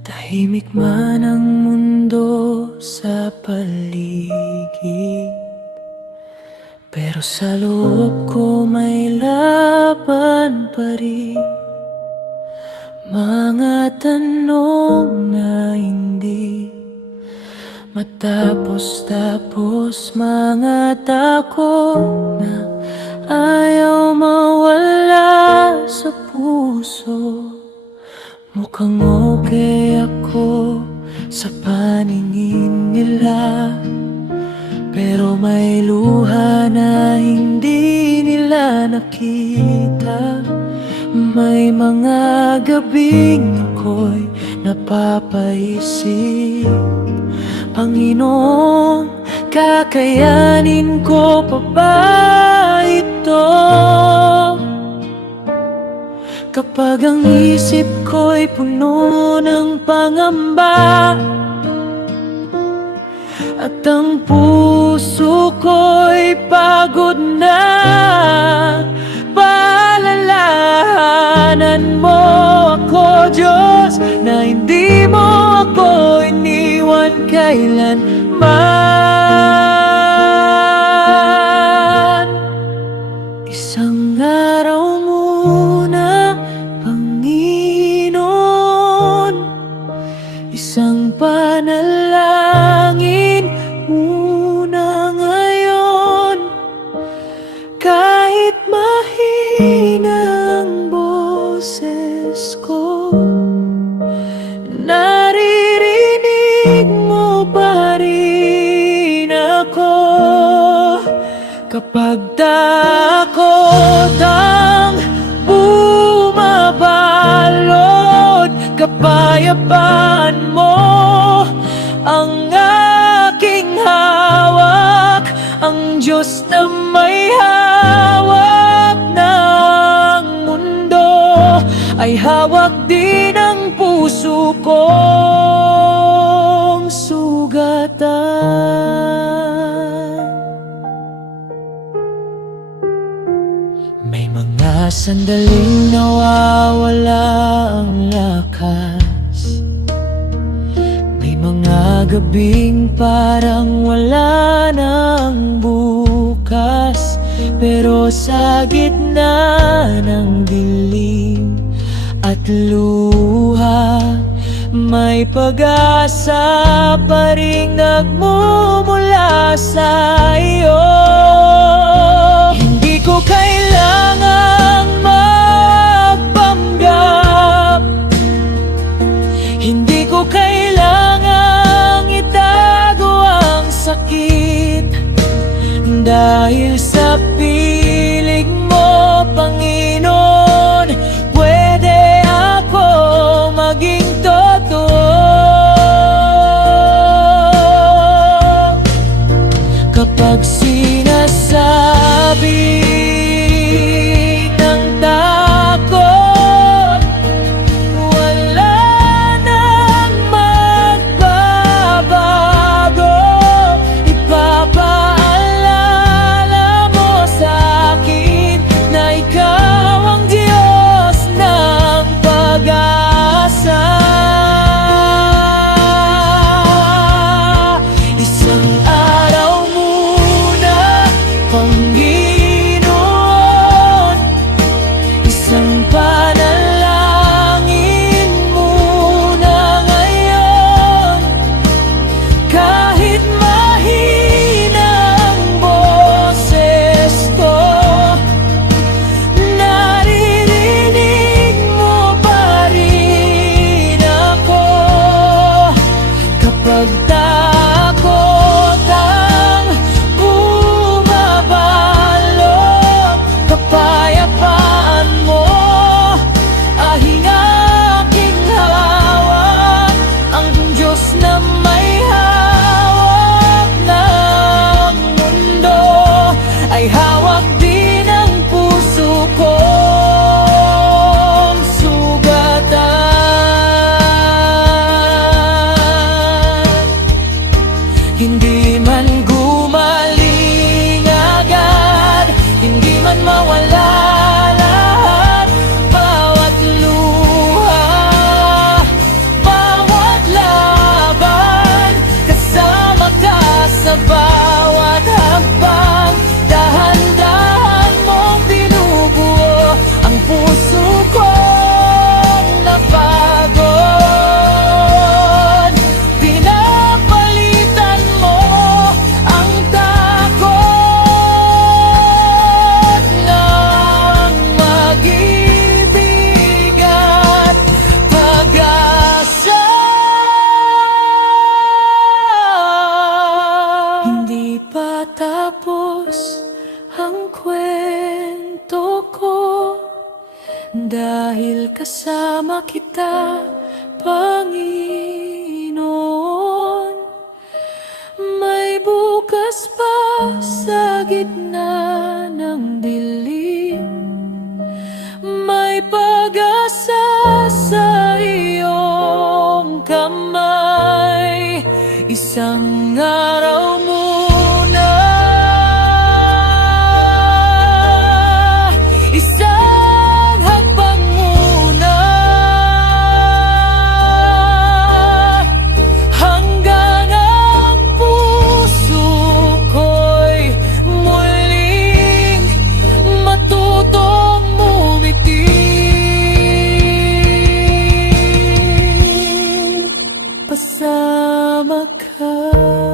Tahimik man ang mundo sa paligid, pero sa loob ko may laban pa rin. Mga tanong na hindi matapos-tapos, mga takot na ayaw mawala sa puso. Mukhang okay ako sa paningin nila, pero may luha na hindi nila nakita. May mga gabing ako'y napapaisip, Panginoon, kakayanin ko pa ba ito? Kapag ang isip ko'y puno ng pangamba at ang puso ko'y pagod na, paalalahanan mo ako, Diyos, na hindi mo ako iniwan kailanman. Isang araw muna, Panginoon, isang panalangin muna ngayon. Kahit mahina ang boses ko, naririnig mo pa rin ako. Kapag takot ang bumabalot, kapayapaan mo ang aking hawak. Ang Diyos na may hawak ng mundo ay hawak din ang puso kong sugatan. May mga sandaling nawawala ang lakas, may mga gabing parang wala nang bukas. Pero sa gitna ng dilim at luha, may pag-asa pa ring nagmumula sa iyo. Hindi ko kailangang magpanggap, hindi ko kailangang itago ang sakit, dahil sa piling mo, Panginoon, pwede ako maging totoo. Kapag sinasabi ng takot, wala nang magbabago, ipapaalala mo sa'kin na ikaw ang Diyos ng pag-asa. Isang araw muna, gitna ng dilim, may pag-asa sa iyong kamay. Isang araw muna, isang hakbang muna, hanggang ang puso ko'y muling matutong umiti. Pasama ka.